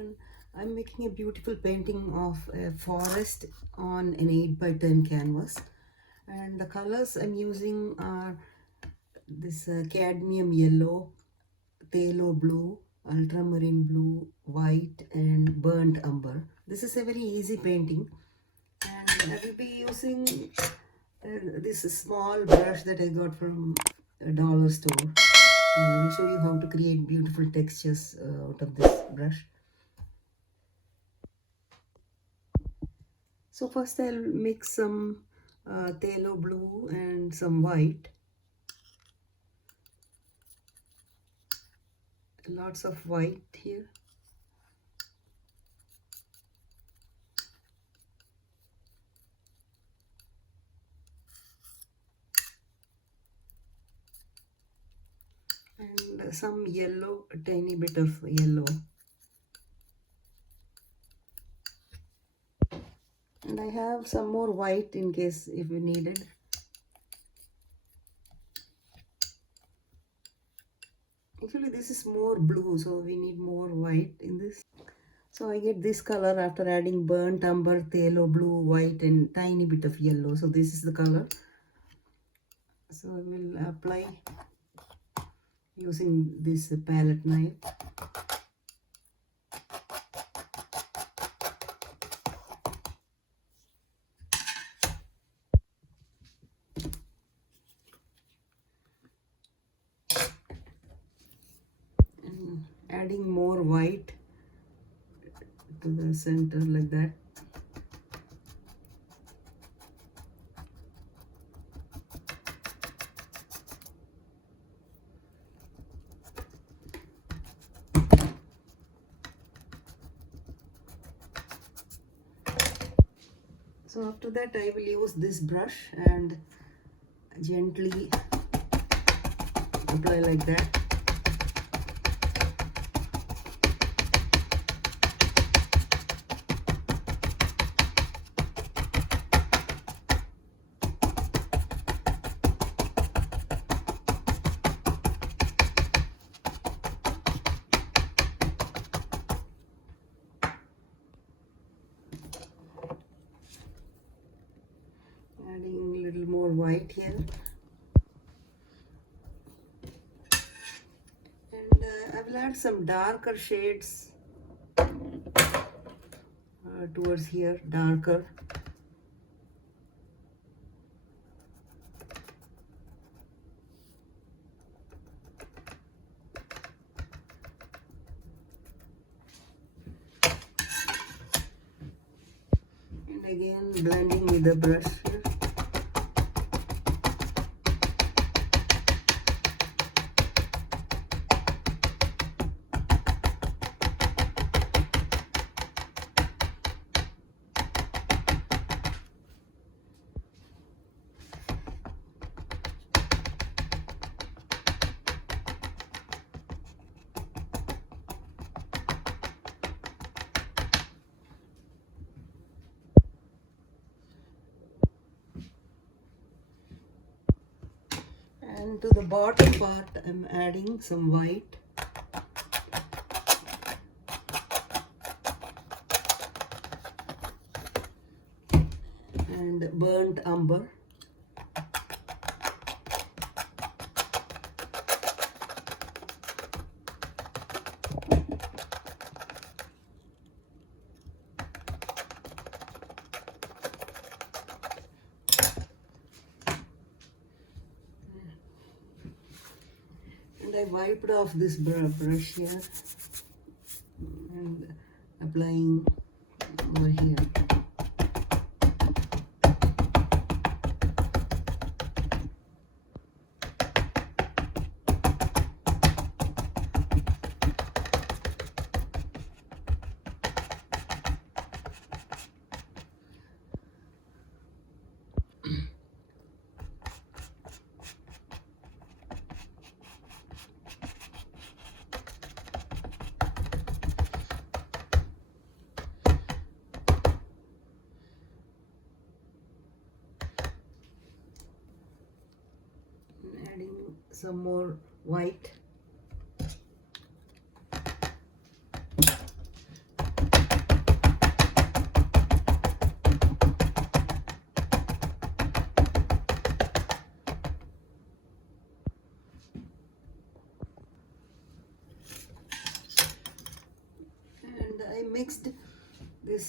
everyone. I'm making a beautiful painting of a forest on an 8 by 10 canvas, and the colors I'm using are this cadmium yellow, phthalo blue, ultramarine blue, white and burnt umber. This is a very easy painting, and I will be using this small brush that I got from a dollar store. I will show you how to create beautiful textures out of this brush. So first I'll mix some phthalo blue and some white. Lots of white here. And some yellow, a tiny bit of yellow. And I have some more white in case if we needed. Actually this is more blue, so we need more white in this. So I get this color after adding burnt umber, phthalo blue, white and tiny bit of yellow. So this is the color. So I will apply using this palette knife. And adding more white to the center like that. So after that I will use this brush and gently apply like that. Adding a little more white here. And I will add some darker shades towards here, darker. And again blending with the brush here. And to the bottom part I'm adding some white. And burnt umber. And I wiped off this brush here and applying over here. Adding some more white.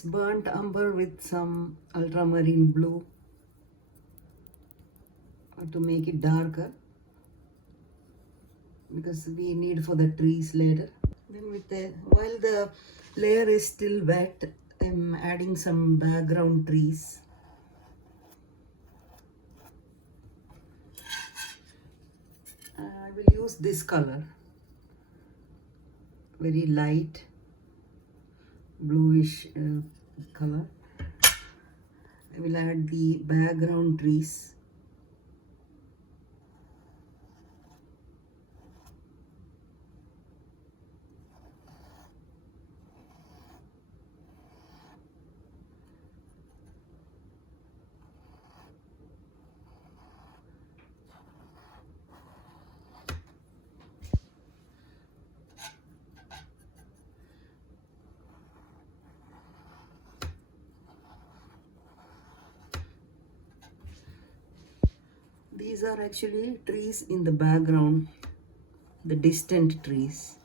this burnt umber with some ultramarine blue to make it darker, because we need for the trees later. Then while the layer is still wet, I'm adding some background trees. I will use this color, very light bluish color. I will add the background trees. These are actually trees in the background, the distant trees.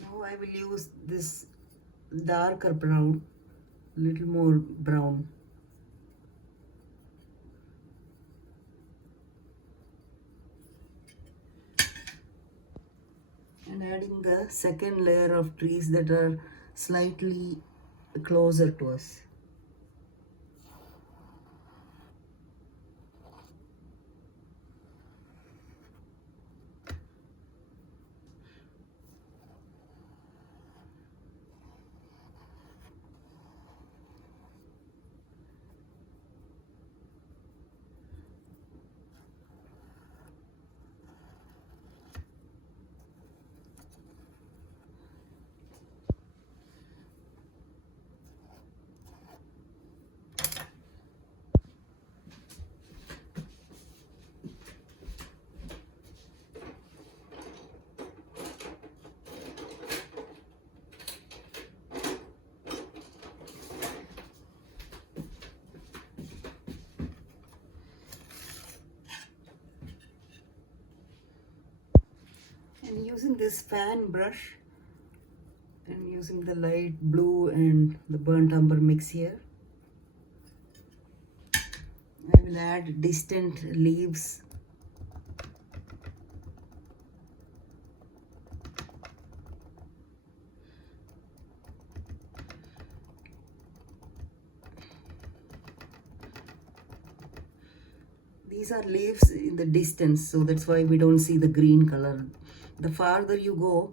Now I will use this darker brown, little more brown. And adding the second layer of trees that are slightly closer to us. And using this fan brush and using the light blue and the burnt umber mix here, I will add distant leaves. These are leaves in the distance, so that's why we don't see the green color. The farther you go,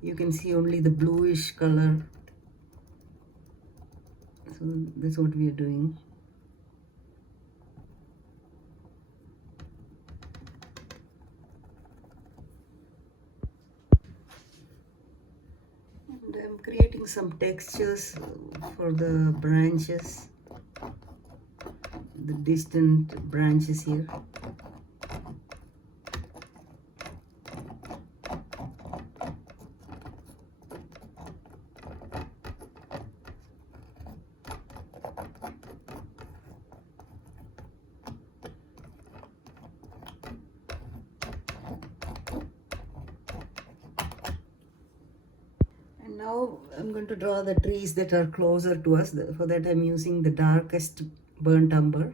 you can see only the bluish color. So that's what we are doing. And I'm creating some textures for the branches, the distant branches here. Now I'm going to draw the trees that are closer to us. For that I'm using the darkest burnt umber.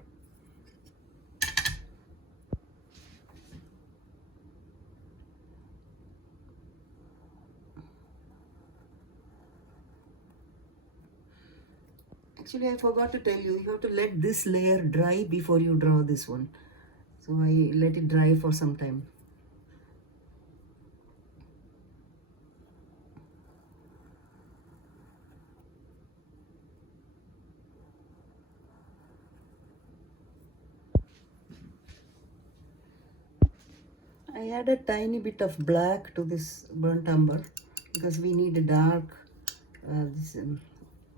Actually, I forgot to tell you, you have to let this layer dry before you draw this one. So I let it dry for some time. I add a tiny bit of black to this burnt umber because we need a dark,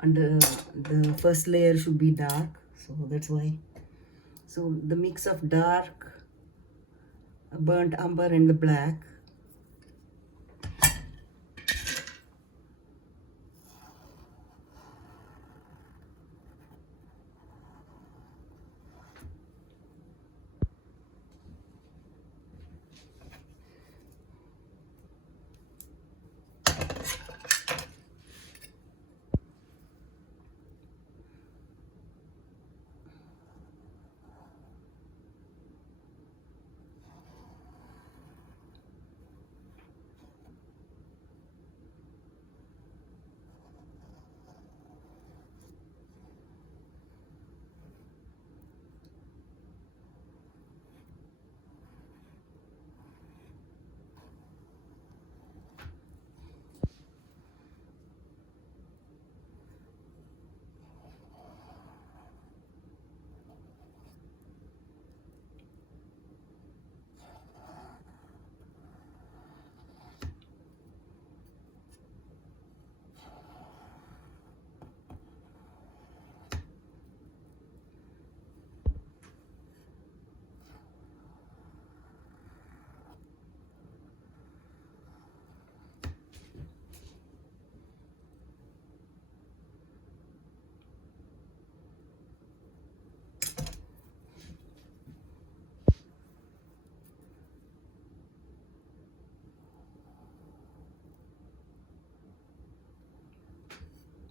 under the first layer should be dark, so that's why. So the mix of dark burnt umber and the black.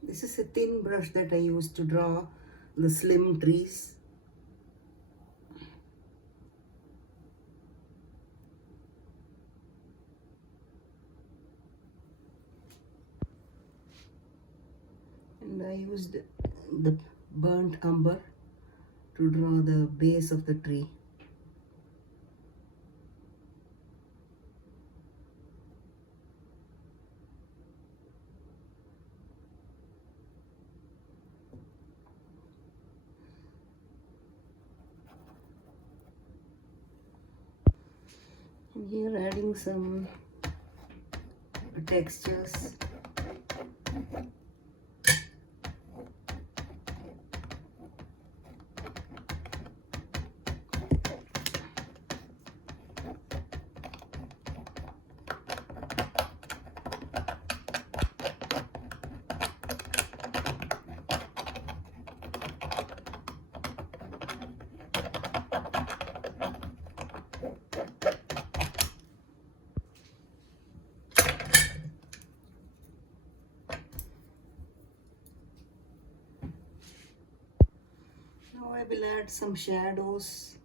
This is a thin brush that I use to draw the slim trees. And I used the burnt umber to draw the base of the tree. And here adding some textures. Now I will add some shadows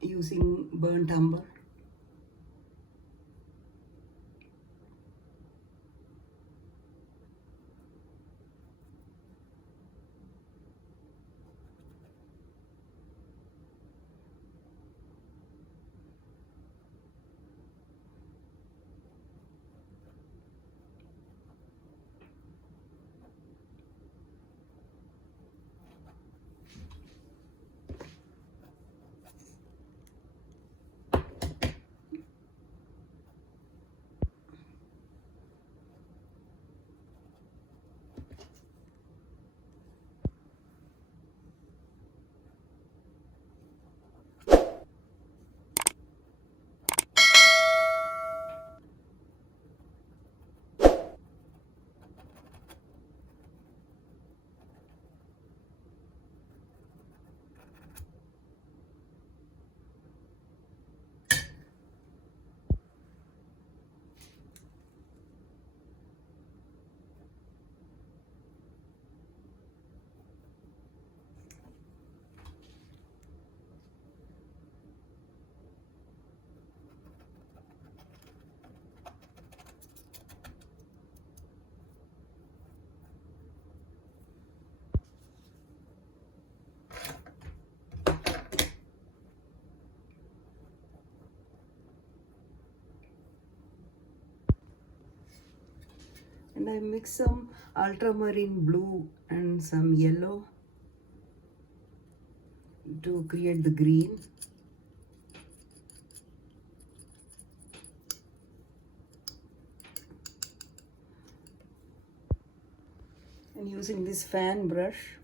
using burnt umber. And I mix some ultramarine blue and some yellow to create the green. And using this fan brush,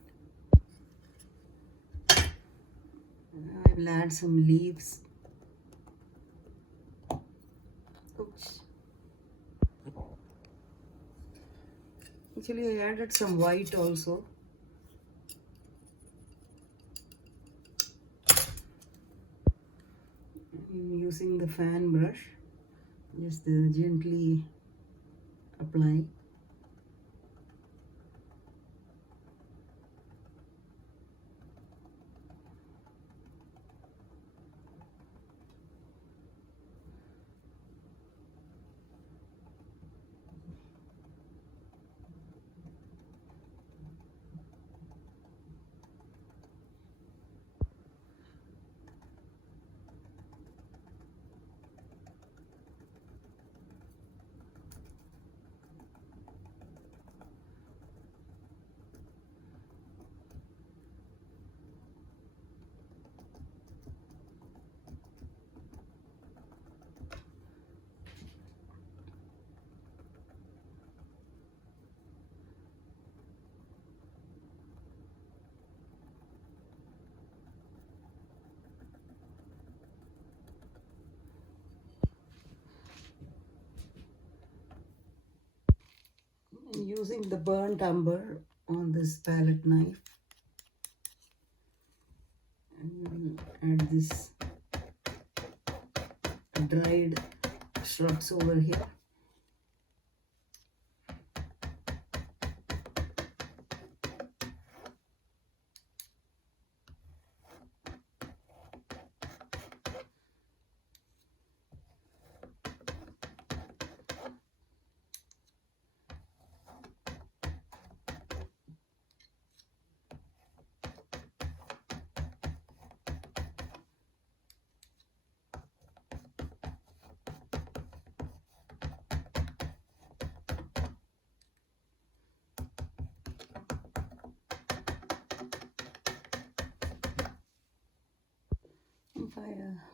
I will add some leaves. Oops. Actually, I added some white also. Using the fan brush, just gently apply. Using the burnt umber on this palette knife, and add this dried shrubs over here.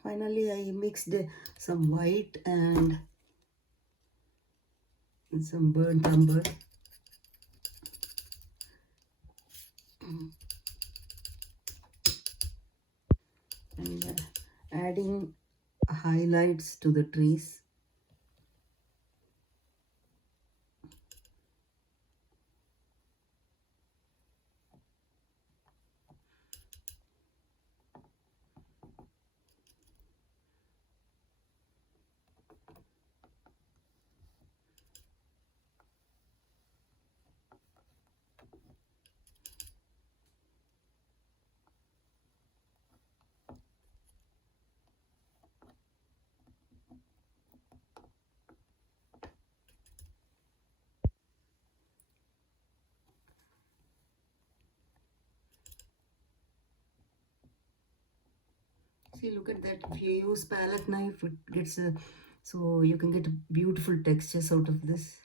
Finally, I mixed some white and some burnt umber. And adding highlights to the trees. See, look at that. If you use palette knife, it gets a, so you can get beautiful textures out of this.